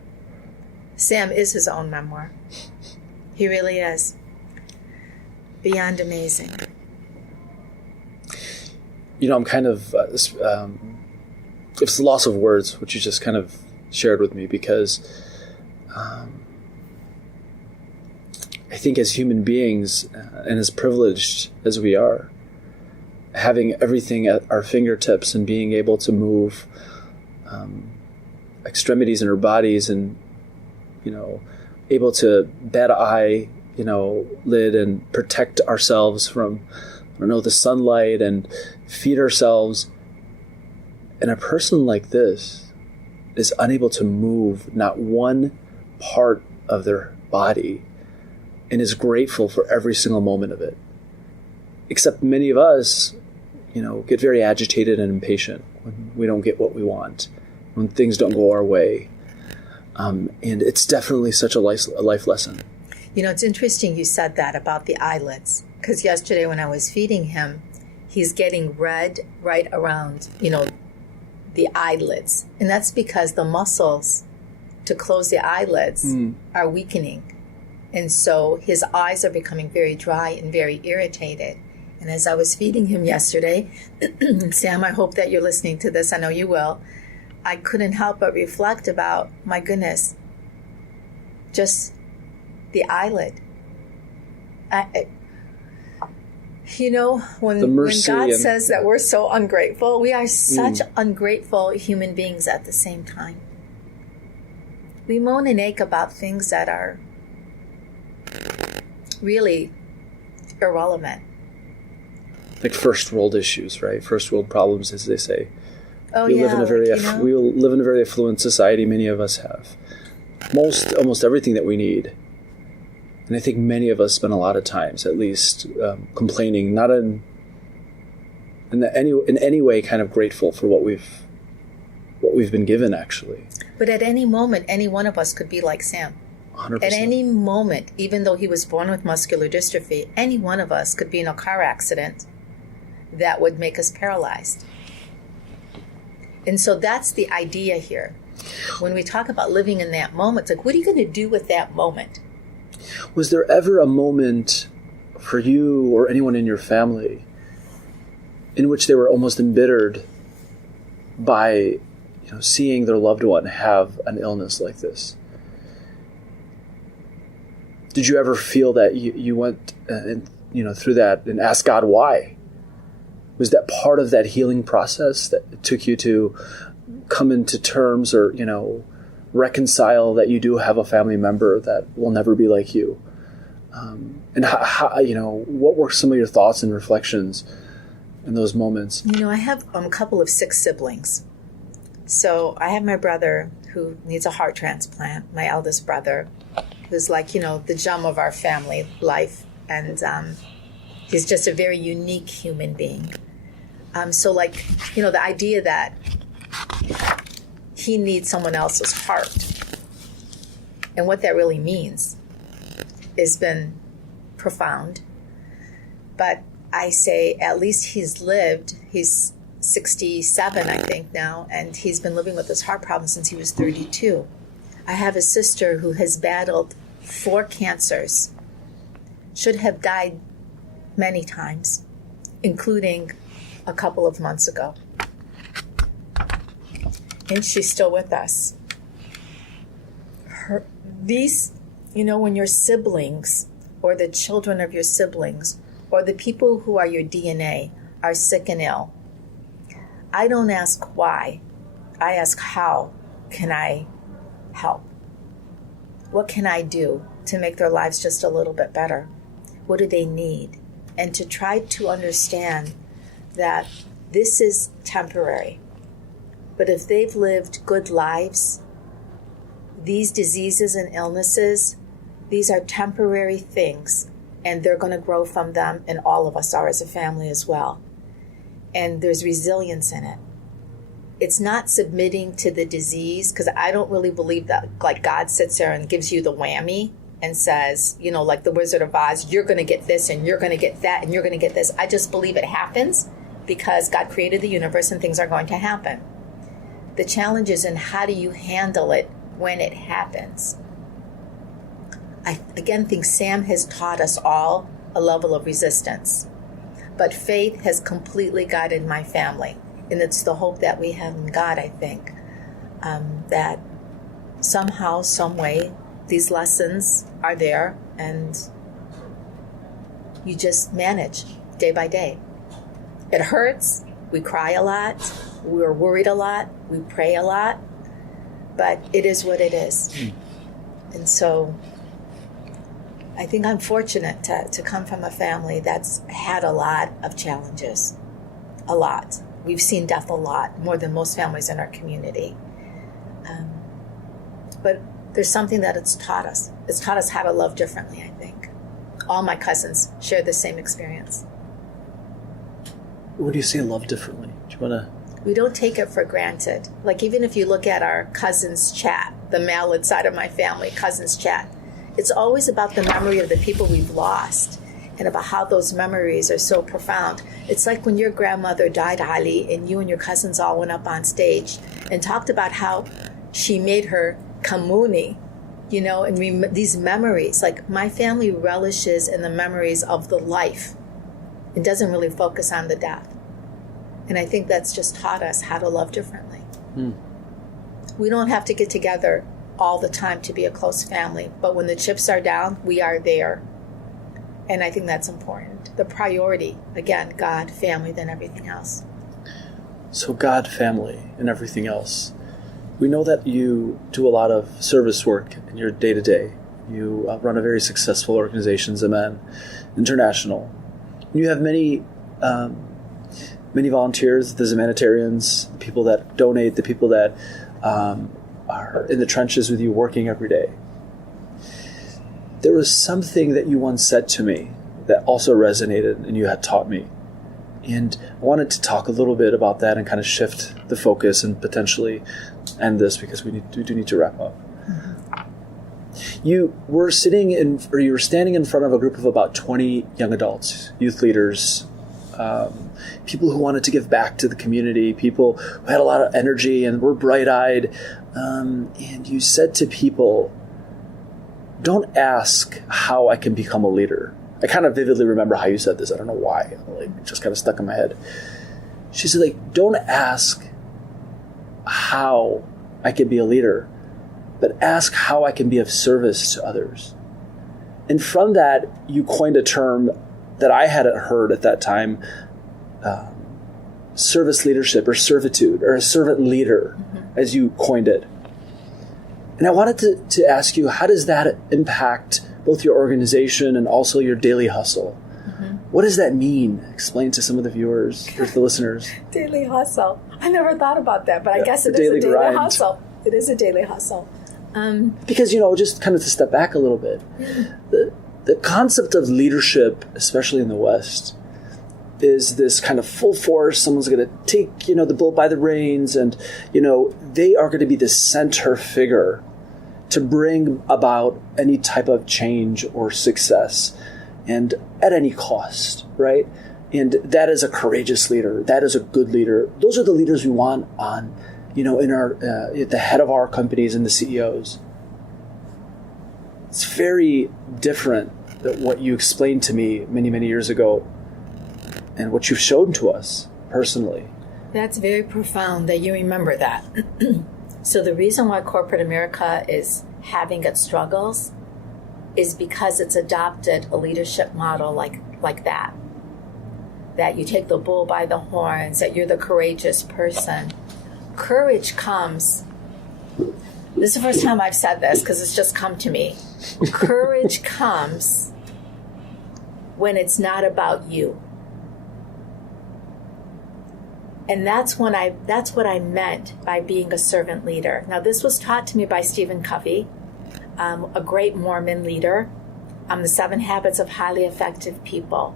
Sam is his own memoir. He really is. Beyond amazing. I'm kind of, it's the loss of words, which you just kind of shared with me, because I think as human beings, and as privileged as we are, having everything at our fingertips and being able to move extremities in our bodies, and able to bat an eyelid and protect ourselves from the sunlight and feed ourselves. And a person like this is unable to move not one part of their body, and is grateful for every single moment of it. Except many of us, get very agitated and impatient when we don't get what we want, when things don't go our way. And it's definitely such a life lesson. It's interesting you said that about the eyelids, because yesterday when I was feeding him, he's getting red right around, the eyelids. And that's because the muscles to close the eyelids are weakening. And so his eyes are becoming very dry and very irritated. And as I was feeding him yesterday, Sam, I hope that you're listening to this. I know you will. I couldn't help but reflect about, my goodness, just the eyelid. When God says that we're so ungrateful, we are such ungrateful human beings at the same time. We moan and ache about things that are really irrelevant. Like first world issues, right? First world problems, as they say. Oh, we live in a very affluent society. Many of us have almost everything that we need. And I think many of us spend a lot of times, at least, complaining, not in any way, kind of grateful for what we've been given, actually. But at any moment, any one of us could be like Sam. 100%. At any moment, even though he was born with muscular dystrophy, any one of us could be in a car accident that would make us paralyzed. And so that's the idea here. When we talk about living in that moment, it's like, what are you going to do with that moment? Was there ever a moment for you or anyone in your family in which they were almost embittered by seeing their loved one have an illness like this? Did you ever feel that you went through that and asked God why? Was that part of that healing process that it took you to come into terms or reconcile that you do have a family member that will never be like you? And how what were some of your thoughts and reflections in those moments? I have a couple of 6 siblings. So I have my brother who needs a heart transplant, my eldest brother, who's like, the gem of our family life. And he's just a very unique human being. So the idea that he needs someone else's heart and what that really means has been profound. But I say at least he's 67, I think now, and he's been living with this heart problem since he was 32. I have a sister who has battled 4 cancers, should have died many times, including a couple of months ago. And she's still with us. When your siblings or the children of your siblings or the people who are your DNA are sick and ill, I don't ask why. I ask, how can I help? What can I do to make their lives just a little bit better? What do they need? And to try to understand that this is temporary. But if they've lived good lives, these diseases and illnesses, these are temporary things, and they're going to grow from them, and all of us are as a family as well. And there's resilience in it. It's not submitting to the disease, because I don't really believe that God sits there and gives you the whammy and says, like the Wizard of Oz, you're going to get this and you're going to get that and you're going to get this. I just believe it happens because God created the universe and things are going to happen. The challenge is in how do you handle it when it happens. I again think Sam has taught us all a level of resistance. But faith has completely guided my family. And it's the hope that we have in God, I think, that somehow, some way, these lessons are there and you just manage day by day. It hurts. We cry a lot. We're worried a lot. We pray a lot. But it is what it is. And so I think I'm fortunate to come from a family that's had a lot of challenges. A lot. We've seen death a lot, more than most families in our community. But there's something that it's taught us. It's taught us how to love differently, I think. All my cousins share the same experience. What do you say love differently? Do you want to... We don't take it for granted. Like, even if you look at our cousins chat, the male side of my family, cousins chat, it's always about the memory of the people we've lost and about how those memories are so profound. It's like when your grandmother died, Ali, and you and your cousins all went up on stage and talked about how she made her kamuni, and these memories. Like, my family relishes in the memories of the life. It doesn't really focus on the death. And I think that's just taught us how to love differently. We don't have to get together all the time to be a close family, but when the chips are down, we are there. And I think that's important. The priority, again, God, family, then everything else. So God, family, and everything else. We know that you do a lot of service work in your day-to-day. You run a very successful organization, Zaman International. You have many volunteers, the humanitarians, the people that donate, the people that are in the trenches with you working every day. There was something that you once said to me that also resonated and you had taught me. And I wanted to talk a little bit about that and kind of shift the focus and potentially end this because we do need to wrap up. You were standing in front of a group of about 20 young adults, youth leaders, people who wanted to give back to the community, people who had a lot of energy and were bright-eyed. And you said to people, don't ask how I can become a leader. I kind of vividly remember how you said this. I don't know why. It just kind of stuck in my head. She said, don't ask how I can be a leader, but ask how I can be of service to others. And from that, you coined a term that I hadn't heard at that time, service leadership or servitude, or a servant leader, as you coined it. And I wanted to ask you, how does that impact both your organization and also your daily hustle? What does that mean? Explain to some of the viewers, or the listeners. Daily hustle. I never thought about that, but I guess it is a daily hustle. It is a daily hustle. Because, just kind of to step back a little bit, the concept of leadership, especially in the West, is this kind of full force. Someone's going to take, the bull by the reins, and, they are going to be the center figure to bring about any type of change or success, and at any cost, right? And that is a courageous leader. That is a good leader. Those are the leaders we want on, in our at the head of our companies and the CEOs. It's very different than what you explained to me many, many years ago, and what you've shown to us personally. That's very profound that you remember that. So the reason why corporate America is having its struggles is because it's adopted a leadership model like that. That you take the bull by the horns, that you're the courageous person. Courage comes, this is the first time I've said this because it's just come to me. Courage comes when it's not about you. And that's what I meant by being a servant leader. Now, this was taught to me by Stephen Covey, a great Mormon leader, the 7 Habits of Highly Effective People.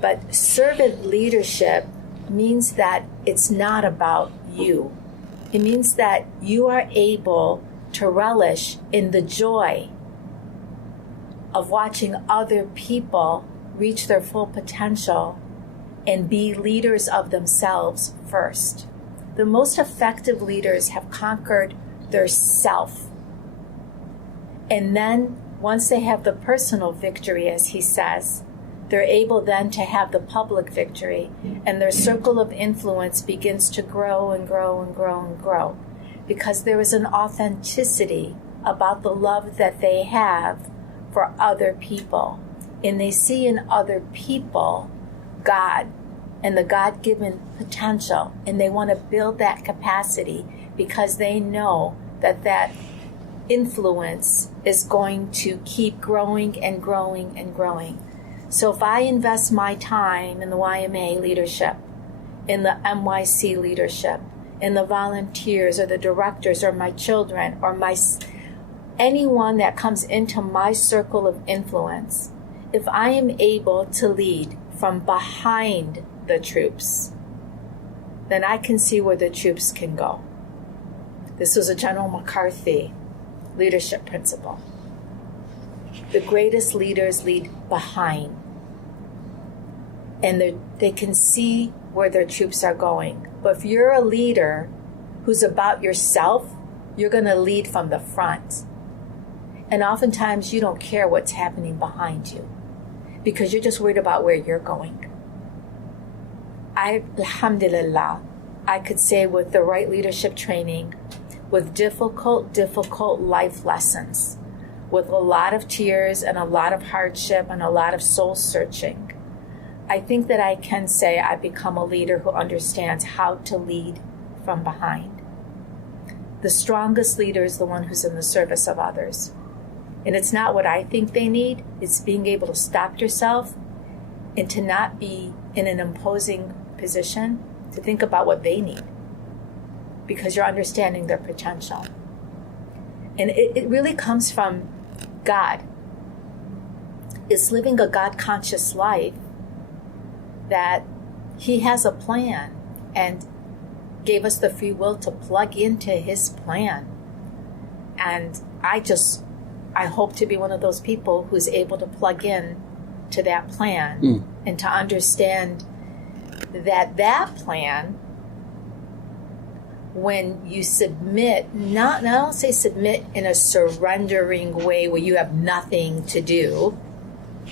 But servant leadership means that it's not about you. It means that you are able to relish in the joy of watching other people reach their full potential and be leaders of themselves first. The most effective leaders have conquered their self. And then once they have the personal victory, as he says, they're able then to have the public victory, and their circle of influence begins to grow and grow and grow and grow, because there is an authenticity about the love that they have for other people. And they see in other people God and the God-given potential, and they want to build that capacity because they know that that influence is going to keep growing and growing and growing. So if I invest my time in the YMA leadership, in the NYC leadership, in the volunteers or the directors or my children or anyone that comes into my circle of influence, if I am able to lead from behind the troops, then I can see where the troops can go. This was a General McCarthy leadership principle. The greatest leaders lead behind, and they can see where their troops are going. But if you're a leader who's about yourself, you're going to lead from the front. And oftentimes you don't care what's happening behind you because you're just worried about where you're going. Alhamdulillah, I could say with the right leadership training, with difficult life lessons, with a lot of tears and a lot of hardship and a lot of soul searching, I think that I can say I've become a leader who understands how to lead from behind. The strongest leader is the one who's in the service of others. And it's not what I think they need, it's being able to stop yourself and to not be in an imposing position, to think about what they need, because you're understanding their potential. And it really comes from God. It's living a God-conscious life, that He has a plan and gave us the free will to plug into His plan. And I hope to be one of those people who's able to plug in to that plan and to understand that plan, when you submit, I don't say submit in a surrendering way where you have nothing to do.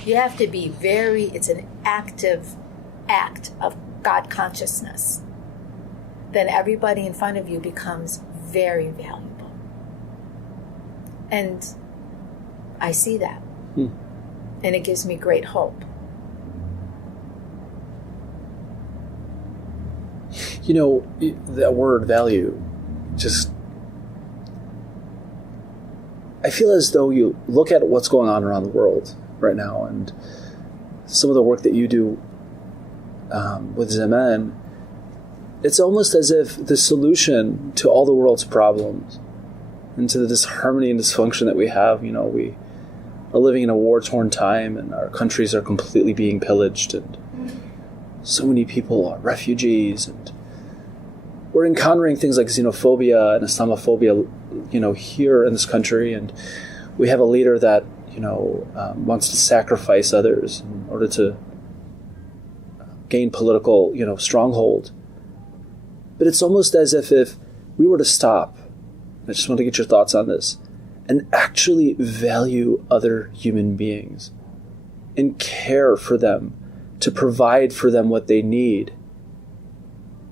You have to be it's an active act of God consciousness. Then everybody in front of you becomes very valuable. And I see that. And it gives me great hope. You know, that word value, I feel as though you look at what's going on around the world right now and some of the work that you do with Zaman, it's almost as if the solution to all the world's problems and to the disharmony and dysfunction that we have, we are living in a war-torn time and our countries are completely being pillaged and so many people are refugees, and we're encountering things like xenophobia and Islamophobia, here in this country, and we have a leader that, wants to sacrifice others in order to gain political, stronghold. But it's almost as if we were to stop, I just want to get your thoughts on this, and actually value other human beings and care for them, to provide for them what they need,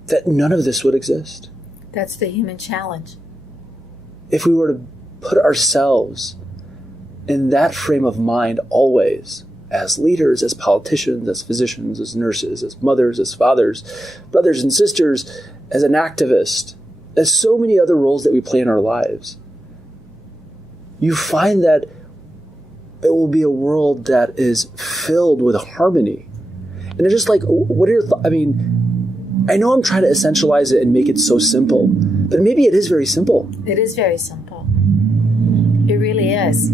that none of this would exist. That's the human challenge. If we were to put ourselves in that frame of mind always, as leaders, as politicians, as physicians, as nurses, as mothers, as fathers, brothers and sisters, as an activist, as so many other roles that we play in our lives, you find that it will be a world that is filled with harmony. And it's just like, what are your thoughts? I mean, I know I'm trying to essentialize it and make it so simple, but maybe it is very simple. It is very simple. It really is.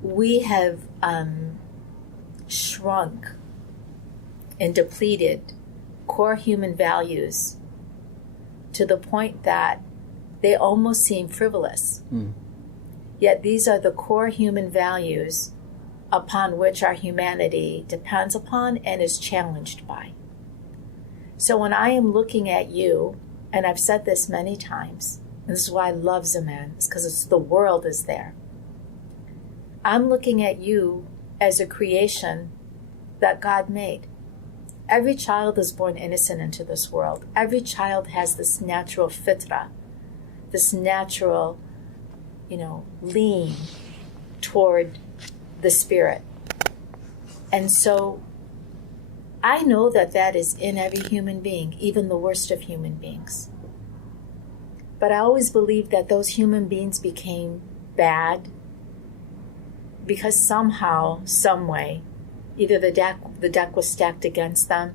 We have shrunk and depleted core human values to the point that they almost seem frivolous. Yet these are the core human values upon which our humanity depends upon and is challenged by. So when I am looking at you, and I've said this many times, and this is why I love Zaman, it's because the world is there. I'm looking at you as a creation that God made. Every child is born innocent into this world. Every child has this natural fitra, this natural, lean toward the spirit. And so I know that is in every human being, even the worst of human beings. But I always believed that those human beings became bad because somehow, some way, either the deck was stacked against them,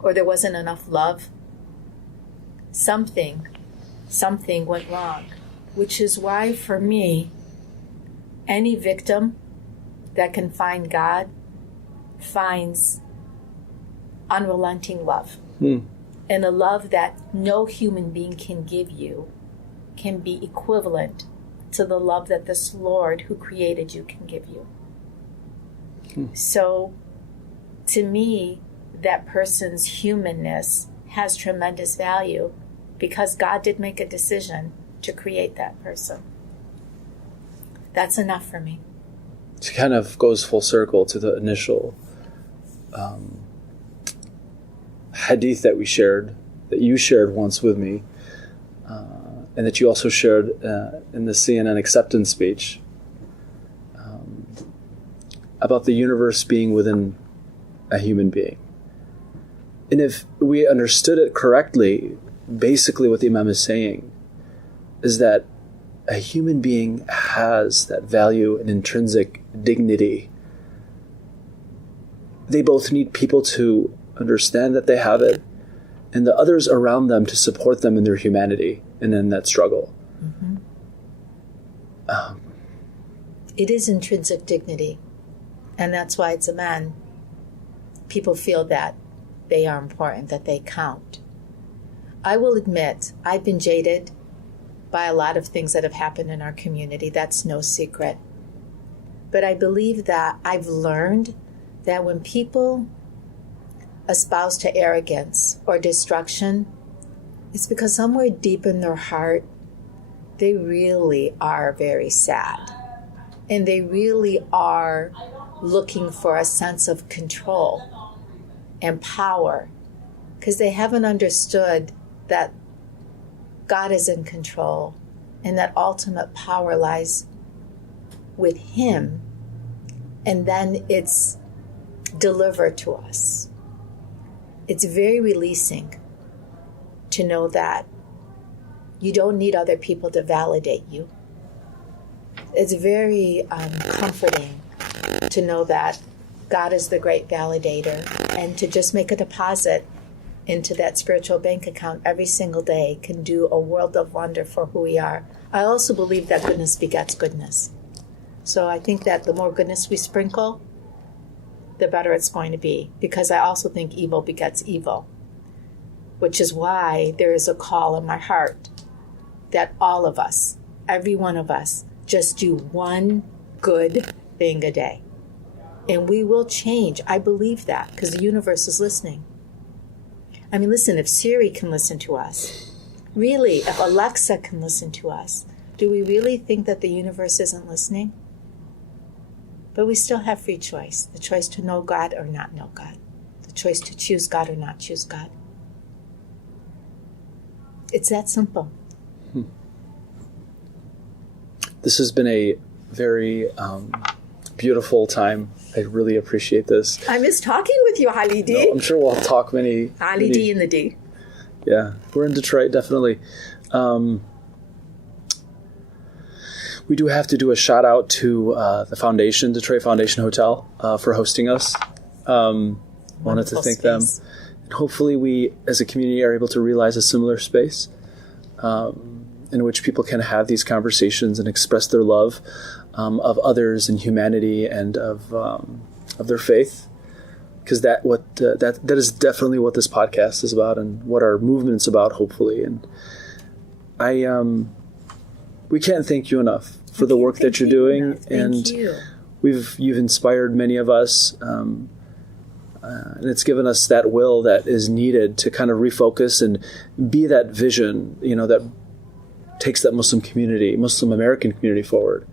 or there wasn't enough love. Something went wrong, which is why, for me, any victim that can find God finds unrelenting love. And a love that no human being can give you can be equivalent to the love that this Lord who created you can give you. So, to me, that person's humanness has tremendous value because God did make a decision to create that person. That's enough for me. It kind of goes full circle to the initial hadith that you shared once with me, and that you also shared in the CNN acceptance speech, about the universe being within a human being. And if we understood it correctly, basically what the Imam is saying is that a human being has that value and intrinsic dignity. They both need people to understand that they have it, and the others around them to support them in their humanity and in that struggle. It is intrinsic dignity, and that's why it's a man. People feel that they are important, that they count. I will admit, I've been jaded by a lot of things that have happened in our community. That's no secret. But I believe that I've learned that when people espouse to arrogance or destruction, it's because somewhere deep in their heart, they really are very sad. And they really are looking for a sense of control and power, because they haven't understood that God is in control and that ultimate power lies with Him, and then it's delivered to us. It's very releasing to know that you don't need other people to validate you. It's very comforting to know that God is the great validator, and to just make a deposit into that spiritual bank account every single day can do a world of wonder for who we are. I also believe that goodness begets goodness. So I think that the more goodness we sprinkle, the better it's going to be, because I also think evil begets evil, which is why there is a call in my heart that all of us, every one of us, just do one good thing a day. And we will change. I believe that, because the universe is listening. I mean, listen, if Siri can listen to us, really, if Alexa can listen to us, do we really think that the universe isn't listening? But we still have free choice. The choice to know God or not know God. The choice to choose God or not choose God. It's that simple. This has been a very beautiful time. I really appreciate this. I miss talking with you, Halidi. No, I'm sure we'll talk many. Halidi in the D. Yeah, we're in Detroit, definitely. We do have to do a shout out to the foundation, Detroit Foundation Hotel, for hosting us. Wanted to thank them. And hopefully we, as a community, are able to realize a similar space in which people can have these conversations and express their love of others and humanity and of their faith. Because that is definitely what this podcast is about and what our movement's about, hopefully. And we can't thank you enough for the work that you're doing. Thank you. You've inspired many of us, and it's given us that will that is needed to kind of refocus and be that vision, that takes that Muslim American community forward.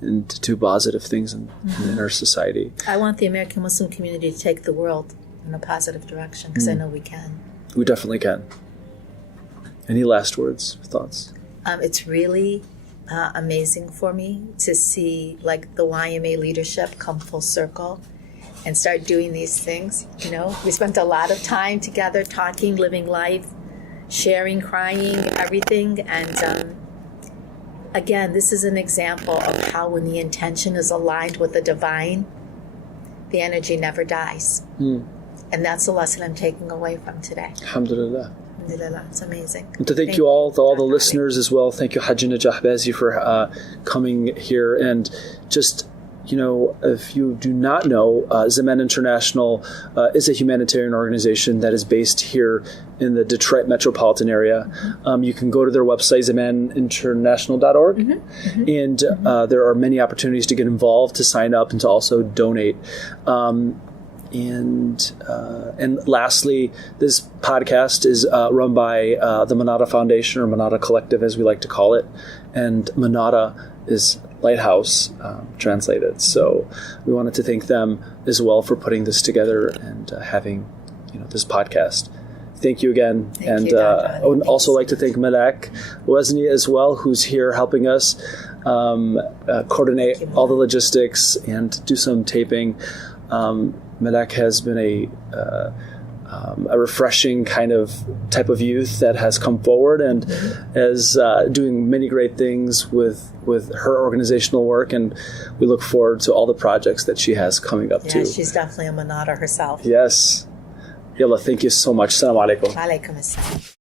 and to do positive things in our society. I want the American Muslim community to take the world in a positive direction, because I know we can. We definitely can. Any last words, thoughts? It's really amazing for me to see like the YMA leadership come full circle and start doing these things. You know, we spent a lot of time together talking, living life, sharing, crying, everything. And again, this is an example of how when the intention is aligned with the divine, the energy never dies. And that's the lesson I'm taking away from today. Alhamdulillah. Alhamdulillah. It's amazing. And to thank you all, to all the listeners as well. Thank you, Hajj Najah Bazzy, for coming here. And just, you know, if you do not know, Zaman International is a humanitarian organization that is based here in the Detroit metropolitan area. You can go to their website, zamaninternational.org, and there are many opportunities to get involved, to sign up, and to also donate. And lastly, this podcast is run by the Manada Foundation, or Manada Collective, as we like to call it. And Manada is lighthouse, translated. So we wanted to thank them as well for putting this together and having, you know, this podcast. Thank you again. Thank you, I would also like to thank Malak Wazni as well, who's here helping us coordinate all the logistics and do some taping. Malak has been a refreshing kind of type of youth that has come forward and is doing many great things with her organizational work, and we look forward to all the projects that she has coming up too. She's definitely a Manada herself. Yes. Yalla, thank you so much. Assalamu alaikum. Wa alaikum assalam.